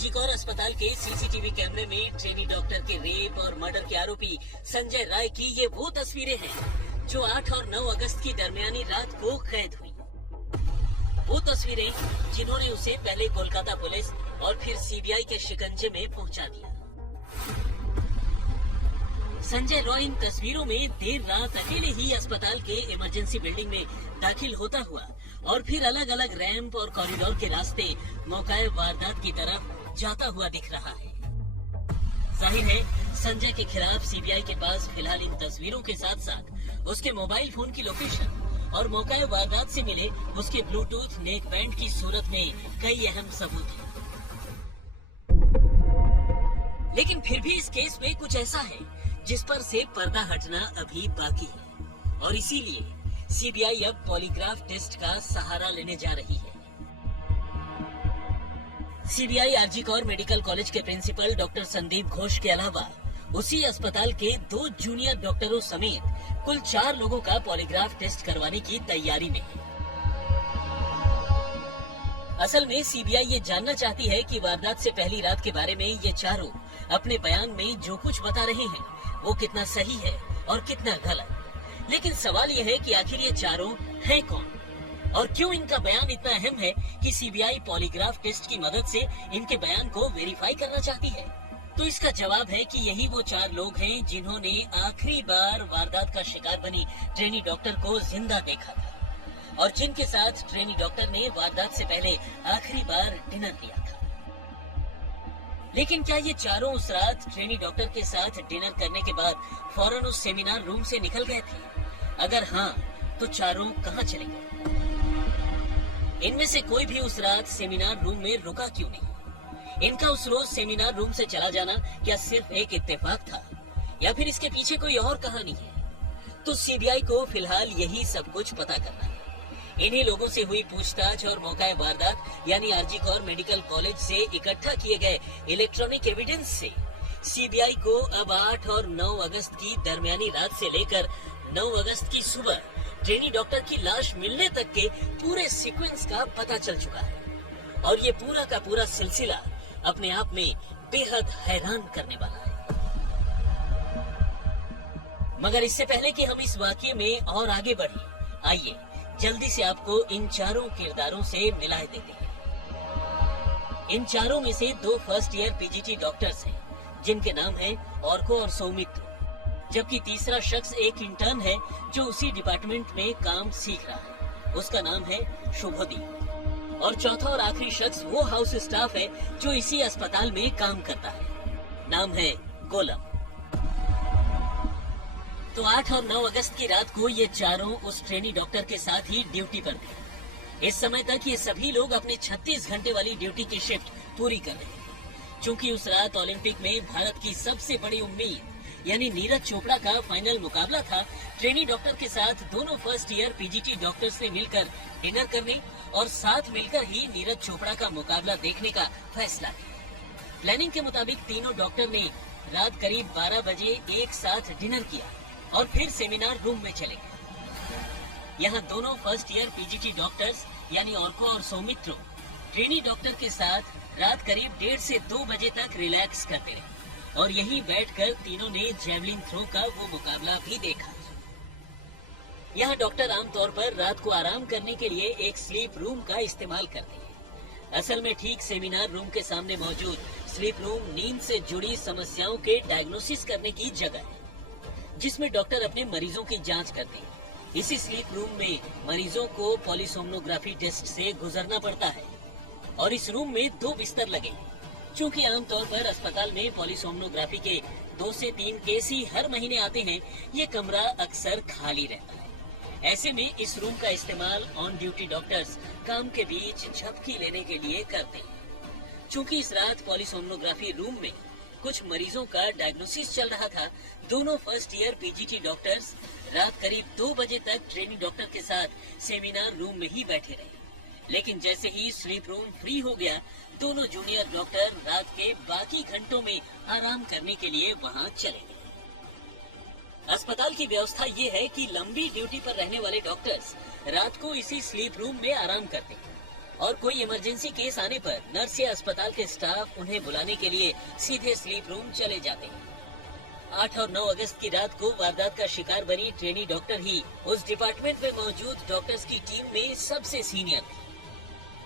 आरजीकर अस्पताल के सीसीटीवी कैमरे में ट्रेनी डॉक्टर के रेप और मर्डर के आरोपी संजय राय की ये वो तस्वीरें हैं जो 8 और 9 अगस्त की दरमियानी रात को कैद हुई। वो तस्वीरें जिन्होंने उसे पहले कोलकाता पुलिस और फिर सीबीआई के शिकंजे में पहुंचा दिया। संजय रॉय इन तस्वीरों में देर रात अकेले ही अस्पताल के इमरजेंसी बिल्डिंग में दाखिल होता हुआ और फिर अलग अलग रैंप और कॉरिडोर के रास्ते मौकाए वारदात की तरफ जाता हुआ दिख रहा है। जाहिर है संजय के खिलाफ सीबीआई के पास फिलहाल इन तस्वीरों के साथ साथ उसके मोबाइल फोन की लोकेशन और मौकाए वारदात से मिले उसके ब्लूटूथ नेक बैंड की सूरत में कई अहम सबूत हैं। लेकिन फिर भी इस केस में कुछ ऐसा है जिस पर से पर्दा हटना अभी बाकी है और इसीलिए सीबीआई अब पॉलीग्राफ टेस्ट का सहारा लेने जा रही है। सीबीआई आरजीकर मेडिकल कॉलेज के प्रिंसिपल डॉक्टर संदीप घोष के अलावा उसी अस्पताल के 2 जूनियर डॉक्टरों समेत कुल 4 लोगों का पॉलीग्राफ टेस्ट करवाने की तैयारी में है। असल में सीबीआई ये जानना चाहती है कि वारदात से पहली रात के बारे में ये चारों अपने बयान में जो कुछ बता रहे हैं वो कितना सही है और कितना गलत। लेकिन सवाल यह है कि आखिर ये चारों हैं कौन और क्यों इनका बयान इतना अहम है कि सीबीआई पॉलीग्राफ टेस्ट की मदद से इनके बयान को वेरीफाई करना चाहती है। तो इसका जवाब है कि यही वो 4 लोग हैं जिन्होंने आखिरी बार वारदात का शिकार बनी ट्रेनी डॉक्टर को जिंदा देखा था और जिनके साथ ट्रेनी डॉक्टर ने वारदात से पहले आखिरी बार डिनर किया था। लेकिन क्या ये चारों उस रात ट्रेनी डॉक्टर के साथ डिनर करने के बाद फौरन उस सेमिनार रूम से निकल गए थे? अगर हाँ, तो चारों कहाँ चले गए? इनमें से कोई भी उस रात सेमिनार रूम में रुका क्यों नहीं? इनका उस रोज सेमिनार रूम से चला जाना क्या सिर्फ एक इत्तेफाक था या फिर इसके पीछे कोई और कहानी है? तो सीबीआई को फिलहाल यही सब कुछ पता करना है। इन्हीं लोगों से हुई पूछताछ और मौकाए वारदात यानी आरजीकर मेडिकल कॉलेज से इकट्ठा किए गए इलेक्ट्रॉनिक एविडेंस से सीबीआई को अब 8 और 9 अगस्त की दरमियानी रात से लेकर 9 अगस्त की सुबह ट्रेनी डॉक्टर की लाश मिलने तक के पूरे सीक्वेंस का पता चल चुका है और ये पूरा का पूरा सिलसिला अपने आप में बेहद हैरान करने वाला है। मगर इससे पहले कि हम इस वाकये में और आगे बढ़े, आइए जल्दी से आपको इन चारों किरदारों से मिलाए देते हैं। इन चारों में से 2 फर्स्ट ईयर पीजीटी डॉक्टर्स हैं जिनके नाम हैं ऑर्को और सौमित्र, जबकि तीसरा शख्स एक इंटर्न है जो उसी डिपार्टमेंट में काम सीख रहा है, उसका नाम है शुभदीप। और चौथा और आखिरी शख्स वो हाउस स्टाफ है जो इसी अस्पताल में काम करता है, नाम है गोलम। तो 8 और 9 अगस्त की रात को ये चारों उस ट्रेनी डॉक्टर के साथ ही ड्यूटी पर थे। इस समय तक ये सभी लोग अपने 36 घंटे वाली ड्यूटी की शिफ्ट पूरी कर रहे थे। चूंकि उस रात ओलंपिक में भारत की सबसे बड़ी उम्मीद यानी नीरज चोपड़ा का फाइनल मुकाबला था, ट्रेनी डॉक्टर के साथ दोनों फर्स्ट ईयर पीजीटी डॉक्टर्स ने मिलकर डिनर करने और साथ मिलकर ही नीरज चोपड़ा का मुकाबला देखने का फैसला किया। प्लानिंग के मुताबिक तीनों डॉक्टर ने रात करीब 12 बजे एक साथ डिनर किया और फिर सेमिनार रूम में चले गए। यहाँ दोनों फर्स्ट ईयर पीजीटी डॉक्टर्स यानी ऑर्को और सौमित्रो ट्रेनी डॉक्टर के साथ रात करीब 1:30 से 2 बजे तक रिलैक्स करते रहे और यहीं बैठकर तीनों ने जेवलिन थ्रो का वो मुकाबला भी देखा। यहाँ डॉक्टर आमतौर पर रात को आराम करने के लिए एक स्लीप रूम का इस्तेमाल करते हैं। असल में ठीक सेमिनार रूम के सामने मौजूद स्लीप रूम नींद से जुड़ी समस्याओं के डायग्नोसिस करने की जगह है, जिसमें डॉक्टर अपने मरीजों की जांच करते हैं। इसी स्लीप रूम में मरीजों को पॉलीसोमनोग्राफी टेस्ट से गुजरना पड़ता है और इस रूम में 2 बिस्तर लगे हैं। चूंकि आमतौर पर अस्पताल में पॉलीसोमनोग्राफी के 2 से 3 केस ही हर महीने आते हैं, ये कमरा अक्सर खाली रहता है। ऐसे में इस रूम का इस्तेमाल ऑन ड्यूटी डॉक्टर्स काम के बीच झपकी लेने के लिए करते हैं। चूंकि इस रात पॉलीसोमनोग्राफी रूम में कुछ मरीजों का डायग्नोसिस चल रहा था, दोनों फर्स्ट ईयर पीजीटी डॉक्टर्स रात करीब 2 बजे तक ट्रेनी डॉक्टर के साथ सेमिनार रूम में ही बैठे रहे। लेकिन जैसे ही स्लीप रूम फ्री हो गया, दोनों जूनियर डॉक्टर रात के बाकी घंटों में आराम करने के लिए वहां चले गए। अस्पताल की व्यवस्था ये है कि लंबी ड्यूटी पर रहने वाले डॉक्टर्स रात को इसी स्लीप रूम में आराम करते हैं और कोई इमरजेंसी केस आने पर नर्स या अस्पताल के स्टाफ उन्हें बुलाने के लिए सीधे स्लीप रूम चले जाते हैं। 8 और 9 अगस्त की रात को वारदात का शिकार बनी ट्रेनी डॉक्टर ही उस डिपार्टमेंट में मौजूद डॉक्टर्स की टीम में सबसे सीनियर थी।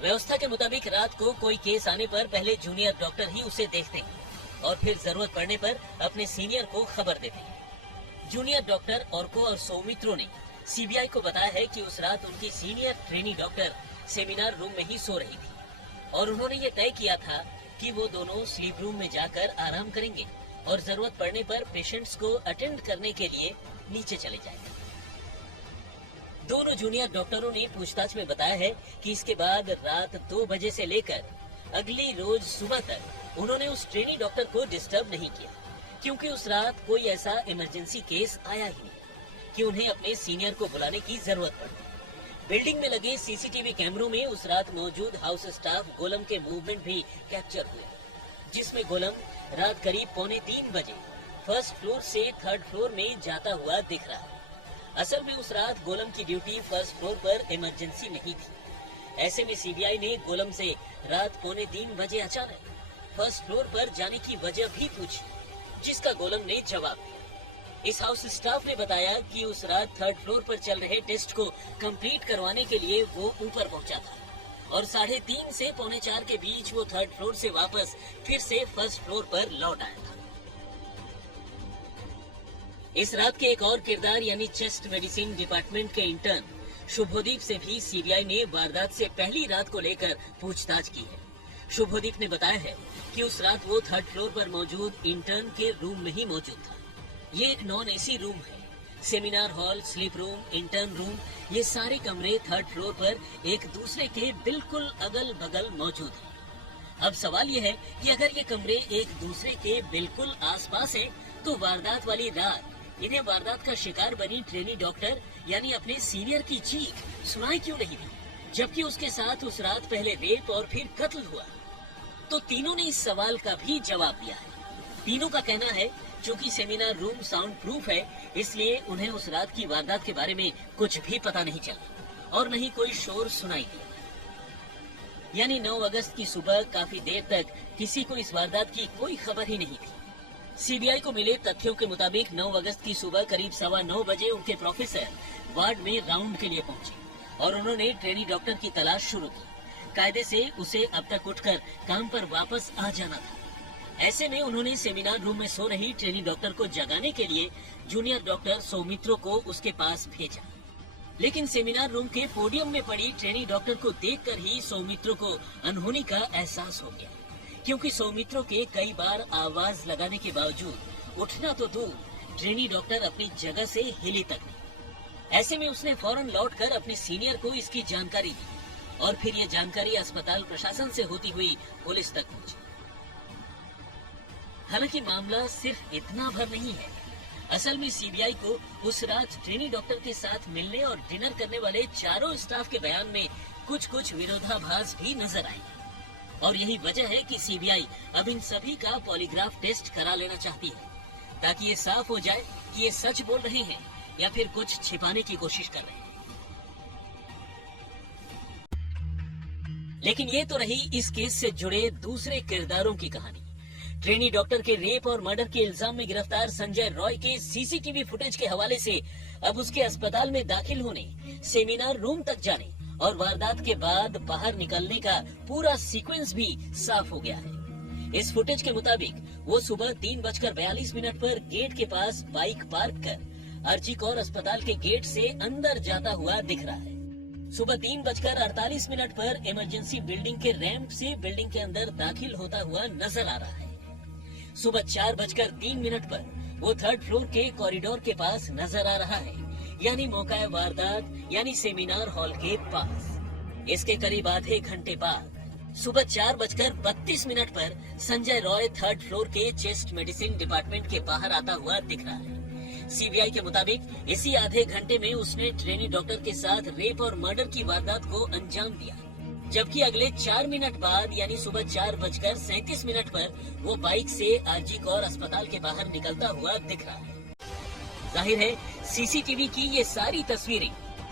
व्यवस्था के मुताबिक रात को कोई केस आने पर पहले जूनियर डॉक्टर ही उसे देखते हैं और फिर जरूरत पड़ने पर अपने सीनियर को खबर देते हैं। जूनियर डॉक्टर ऑर्को और सौमित्रो ने सीबीआई को बताया है कि उस रात उनकी senior trainee doctor seminar room में ही सो रही थी और उन्होंने ये तय किया था कि वो दोनों स्लीप रूम में जाकर आराम करेंगे और जरूरत पड़ने पर पेशेंट्स को अटेंड करने के लिए नीचे चले जाएंगे। दोनों जूनियर डॉक्टरों ने पूछताछ में बताया है कि इसके बाद रात 2 बजे से लेकर अगली रोज सुबह तक उन्होंने उस ट्रेनी डॉक्टर को डिस्टर्ब नहीं किया, क्योंकि उस रात कोई ऐसा इमरजेंसी केस आया ही नहीं कि उन्हें अपने सीनियर को बुलाने की जरूरत पड़ी। बिल्डिंग में लगे सीसीटीवी कैमरों में उस रात मौजूद हाउस स्टाफ गोलम के मूवमेंट भी कैप्चर हुए, जिसमें गोलम रात करीब 2:45 बजे फर्स्ट फ्लोर से थर्ड फ्लोर में जाता हुआ दिख रहा है। असल में उस रात गोलम की ड्यूटी फर्स्ट फ्लोर पर इमरजेंसी नहीं थी। ऐसे में सीबीआई ने गोलम से रात 2:45 बजे अचानक फर्स्ट फ्लोर पर जाने की वजह भी पूछी, जिसका गोलम ने जवाब दिया। इस हाउस स्टाफ ने बताया कि उस रात थर्ड फ्लोर पर चल रहे टेस्ट को कंप्लीट करवाने के लिए वो ऊपर पहुंचा था और 3:30 से 3:45 के बीच वो थर्ड फ्लोर से वापस फिर से फर्स्ट फ्लोर पर लौट आया था। इस रात के एक और किरदार यानी चेस्ट मेडिसिन डिपार्टमेंट के इंटर्न शुभोदीप से भी सीबीआई ने वारदात से पहली रात को लेकर पूछताछ की है। शुभोदीप ने बताया है कि उस रात वो थर्ड फ्लोर पर मौजूद इंटर्न के रूम में ही मौजूद था। ये एक नॉन एसी रूम है। Seminar hall, sleep room, intern room, ये सारे कमरे थर्ड फ्लोर पर एक दूसरे के बिल्कुल अगल बगल मौजूद हैं। अब सवाल ये है कि अगर ये कमरे एक दूसरे के बिल्कुल आसपास हैं, तो वारदात वाली रात इन्हें वारदात का शिकार बनी ट्रेनी डॉक्टर यानी अपने सीनियर की चीख सुनाई क्यों नहीं दी, जबकि उसके साथ उस रात पहले रेप और फिर कत्ल हुआ। तो तीनों ने इस सवाल का भी जवाब दिया है। तीनों का कहना है चूंकि सेमिनार रूम साउंड प्रूफ है, इसलिए उन्हें उस रात की वारदात के बारे में कुछ भी पता नहीं चला और न ही कोई शोर सुनाई दिया। यानी 9 अगस्त की सुबह काफी देर तक किसी को इस वारदात की कोई खबर ही नहीं थी। सीबीआई को मिले तथ्यों के मुताबिक 9 अगस्त की सुबह करीब 9:15 बजे उनके प्रोफेसर वार्ड में राउंड के लिए पहुंचे और उन्होंने ट्रेनी डॉक्टर की तलाश शुरू की। कायदे से उसे अब तक उठकर काम पर वापस आ जाना था। ऐसे में उन्होंने सेमिनार रूम में सो रही ट्रेनी डॉक्टर को जगाने के लिए जूनियर डॉक्टर सौमित्रो को उसके पास भेजा, लेकिन सेमिनार रूम के पोडियम में पड़ी ट्रेनी डॉक्टर को देखकर ही सौमित्रो को अनहोनी का एहसास हो गया, क्योंकि सौमित्रो के कई बार आवाज लगाने के बावजूद उठना तो दूर, ट्रेनी डॉक्टर अपनी जगह से हिली तक नहीं। ऐसे में उसने फौरन लौटकर अपने सीनियर को इसकी जानकारी दी और फिर ये जानकारी अस्पताल प्रशासन से होती हुई पुलिस तक पहुंची। हालांकि मामला सिर्फ इतना भर नहीं है। असल में सीबीआई को उस रात ट्रेनी डॉक्टर के साथ मिलने और डिनर करने वाले चारों स्टाफ के बयान में कुछ विरोधाभास भी नजर आए और यही वजह है कि सीबीआई अब इन सभी का पॉलीग्राफ टेस्ट करा लेना चाहती है, ताकि ये साफ हो जाए कि ये सच बोल रहे हैं या फिर कुछ छिपाने की कोशिश कर रहे हैं। लेकिन ये तो रही इस केस से जुड़े दूसरे किरदारों की कहानी। ट्रेनी डॉक्टर के रेप और मर्डर के इल्जाम में गिरफ्तार संजय रॉय के सीसीटीवी फुटेज के हवाले से अब उसके अस्पताल में दाखिल होने, सेमिनार रूम तक जाने और वारदात के बाद बाहर निकलने का पूरा सीक्वेंस भी साफ हो गया है। इस फुटेज के मुताबिक वो सुबह 3:42 पर गेट के पास बाइक पार्क कर आरजी कौर अस्पताल के गेट से अंदर जाता हुआ दिख रहा है। सुबह 3:48 पर इमरजेंसी बिल्डिंग के रैंप से बिल्डिंग के अंदर दाखिल होता हुआ नजर आ रहा है। सुबह 4:03 पर वो थर्ड फ्लोर के कॉरिडोर के पास नजर आ रहा है, यानी मौका वारदात यानी सेमिनार हॉल के पास। इसके करीब आधे घंटे बाद सुबह 4:32 पर संजय रॉय थर्ड फ्लोर के चेस्ट मेडिसिन डिपार्टमेंट के बाहर आता हुआ दिख रहा है। सीबीआई के मुताबिक इसी आधे घंटे में उसने ट्रेनी डॉक्टर के साथ रेप और मर्डर की वारदात को अंजाम दिया, जबकि अगले 4 मिनट बाद यानी सुबह 4:37 पर वो बाइक से आरजी कौर अस्पताल के बाहर निकलता हुआ दिख रहा है। जाहिर है सीसीटीवी की ये सारी तस्वीरें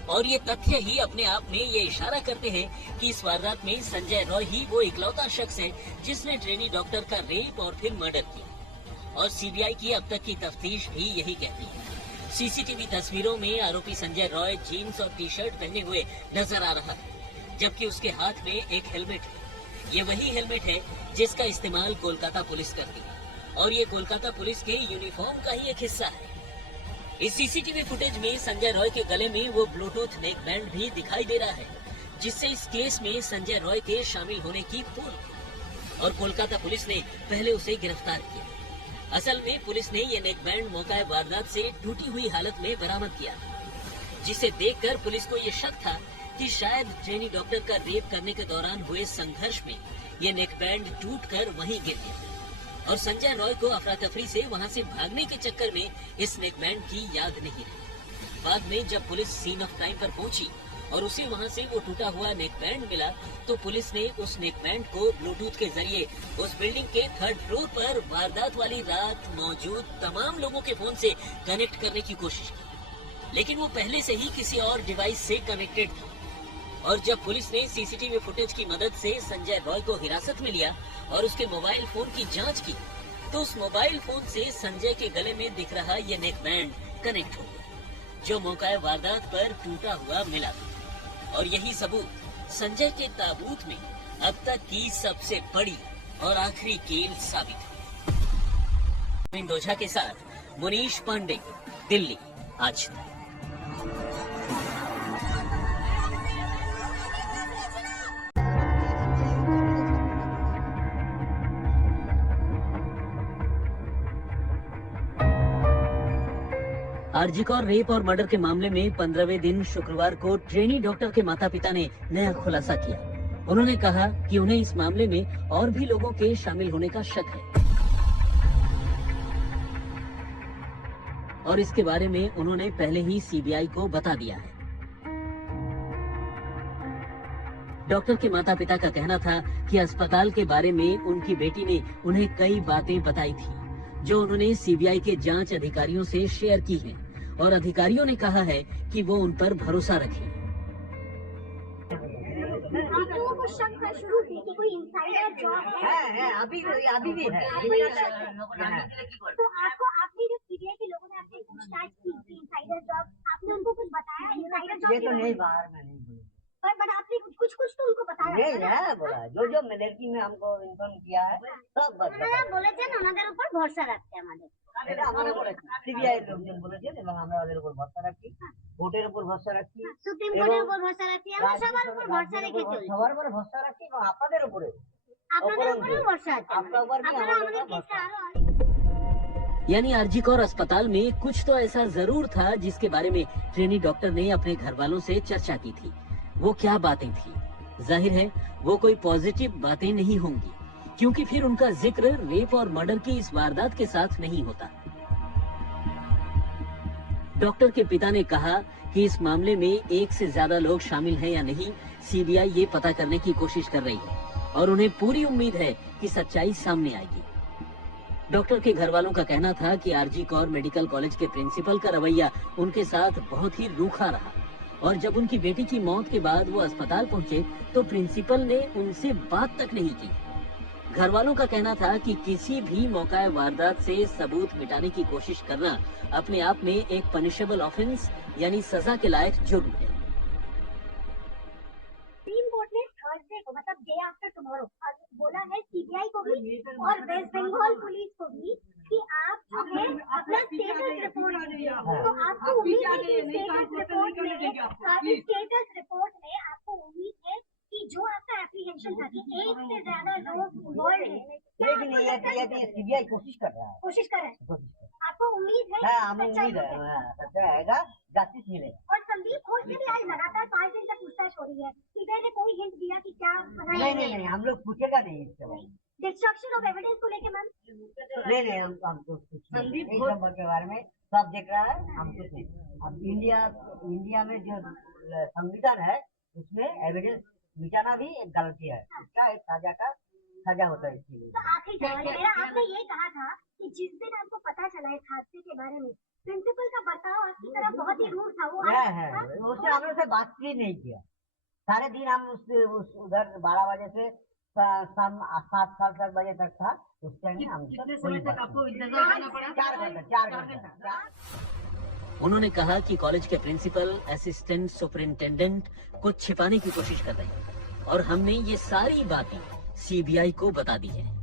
और ये तथ्य ही अपने आप में ये इशारा करते हैं कि इस वारदात में संजय रॉय ही वो इकलौता शख्स है जिसने ट्रेनी डॉक्टर का रेप और फिर मर्डर किया। और सीबीआई की अब तक की तफ्तीश भी यही कहती है। सीसीटीवी तस्वीरों में आरोपी संजय रॉय जीन्स और टी शर्ट पहने हुए नजर आ रहा है, जबकि उसके हाथ में एक हेलमेट है। ये वही हेलमेट है जिसका इस्तेमाल कोलकाता पुलिस करती है और ये कोलकाता पुलिस के यूनिफॉर्म का ही एक हिस्सा है। इस सीसीटीवी फुटेज में संजय रॉय के गले में वो ब्लूटूथ नेक बैंड भी दिखाई दे रहा है, जिससे इस केस में संजय रॉय के शामिल होने की पोल थी और कोलकाता पुलिस ने पहले उसे गिरफ्तार किया। असल में पुलिस ने ये नेक बैंड मौका वारदात से टूटी हुई हालत में बरामद किया, जिसे देखकर पुलिस को ये शक था कि शायद ट्रेनी डॉक्टर का रेप करने के दौरान हुए संघर्ष में ये नेक बैंड टूटकर वहीं गिर गया और संजय रॉय को अफरा तफरी से वहां से भागने के चक्कर में इस नेक बैंड की याद नहीं रही। बाद में जब पुलिस सीन ऑफ क्राइम पर पहुंची और उसे वहां से वो टूटा हुआ नेक बैंड मिला, तो पुलिस ने उस नेक बैंड को ब्लूटूथ के जरिए उस बिल्डिंग के 3rd फ्लोर पर वारदात वाली रात मौजूद तमाम लोगों के फोन से कनेक्ट करने की कोशिश की, लेकिन वो पहले से ही किसी और डिवाइस से कनेक्टेड था। और जब पुलिस ने सीसीटीवी फुटेज की मदद से संजय रॉय को हिरासत में लिया और उसके मोबाइल फोन की जांच की, तो उस मोबाइल फोन से संजय के गले में दिख रहा ये नेक बैंड कनेक्ट हो गया, जो मौका वारदात पर टूटा हुआ मिला था। और यही सबूत संजय के ताबूत में अब तक की सबसे बड़ी और आखिरी कील साबित हुई। दोझा के साथ मुनीश पांडे, दिल्ली, आज तक। आरजीकर रेप और मर्डर के मामले में 15वें दिन शुक्रवार को ट्रेनी डॉक्टर के माता पिता ने नया खुलासा किया। उन्होंने कहा कि उन्हें इस मामले में और भी लोगों के शामिल होने का शक है और इसके बारे में उन्होंने पहले ही सीबीआई को बता दिया है। डॉक्टर के माता पिता का कहना था कि अस्पताल के बारे में उनकी बेटी ने उन्हें कई बातें बताई थी, जो उन्होंने सीबीआई के जांच अधिकारियों से शेयर की हैं और अधिकारियों ने कहा है कि वो उन पर भरोसा रखें। आप लोगों को शक है शुरू से कि कोई इनसाइडर जॉब है, अभी भी है। तो आपको आपने जो सीबीआई के लोगों ने आपसे पूछताछ की इनसाइडर जॉब, आपने उनको कुछ बताया इनसाइडर जॉब? ये तो नहीं, बाहर में नहीं बोला। पर आपने कुछ तो उनको बताया नहीं है बोला, जो मिलिट्री में हमको इन्फॉर्म किया है सब बताया। बोले थे ना আমাদের উপর ভরসা রাখতে আমাদের, এটা আমরা বলেছি, সিবিআই লোকজন বলেছে এবং আমরা ওদের উপর ভরসা রাখি, কোর্টের উপর ভরসা রাখি, সুপ্রিম কোর্টের উপর ভরসা রাখি, আমরা সবার উপর ভরসা রেখে চলি, সবার উপর ভরসা রাখি এবং আপনাদের উপরে, আপনাদের উপরেও ভরসা আছে, আপনার উপর भी আপনারা हमारे আমাদের ऊपर কেসটা भरोसा। আরো यानी आरजीकर अस्पताल में कुछ तो ऐसा जरूर था जिसके बारे में ट्रेनी डॉक्टर ने अपने घर वालों से चर्चा की थी। वो क्या बातें थी? जाहिर है वो कोई पॉजिटिव बातें नहीं होंगी, क्योंकि फिर उनका जिक्र रेप और मर्डर की इस वारदात के साथ नहीं होता। डॉक्टर के पिता ने कहा कि इस मामले में एक से ज्यादा लोग शामिल हैं या नहीं, सीबीआई ये पता करने की कोशिश कर रही है और उन्हें पूरी उम्मीद है कि सच्चाई सामने आएगी। डॉक्टर के घर वालों का कहना था कि आरजीकर मेडिकल कॉलेज के प्रिंसिपल का रवैया उनके साथ बहुत ही रूखा रहा और जब उनकी बेटी की मौत के बाद वो अस्पताल पहुंचे तो प्रिंसिपल ने उनसे बात तक नहीं की। घर वालों का कहना था कि किसी भी मौका वारदात से सबूत मिटाने की कोशिश करना अपने आप में एक पनिशेबल ऑफेंस यानी सजा के लायक जुर्म है। सुप्रीम कोर्ट ने थर्सडे को मतलब डे आफ्टर टुमारो बोला है सीबीआई को भी और वेस्ट बंगाल पुलिस को भी कि आप जो है अपना स्टेटस रिपोर्ट दीजिए। तो आपको उम्मीद है कि स्टेटस रिपोर्ट में आपको उम्मीद है कि जो आपका एप्रीहेंशन था कि एक से ज्यादा लोग इन्वॉल्व हैं, लेकिन ये सीबीआई कोशिश कर रहा है। आपको उम्मीद है उम्मीद है सच्चाई आएगा, जस्टिस मिलेगा। और संदीप घोष से भी आज लगातार 5 दिन तक पूछताछ हो रही है, सीबीआई ने कोई हिंट दिया कि क्या नहीं, हम लोग पूछेगा नहीं इसके बारे में। डिस्ट्रक्शन ऑफ एविडेंस को लेके मैम नहीं, हम तो संदीप घोष के बारे में सब देख रहा है, हम कुछ नहीं। अब इंडिया में जो संविधान है उसमें एविडेंस मिटाना भी एक गलती है। इसका एक साजा का सजा होता है इसके लिए। तो आखिरी सवाल मेरा, आपने ये कहा था कि जिस दिन आपको पता चला इस हादसे के बारे में, प्रिंसिपल का बर्ताव आपकी तरफ बहुत ही रूड था, वो है उसने हमने से बात ही नहीं किया। सारे दिन हम उधर 12 बजे से शाम 7 बजे तक था। उस टाइम कितने समय तक आपको इंतजार करना पड़ा? 4 घंटा। उन्होंने कहा कि कॉलेज के प्रिंसिपल, असिस्टेंट सुपरिंटेंडेंट कुछ छिपाने की कोशिश कर रहे हैं और हमने ये सारी बातें सीबीआई को बता दी है।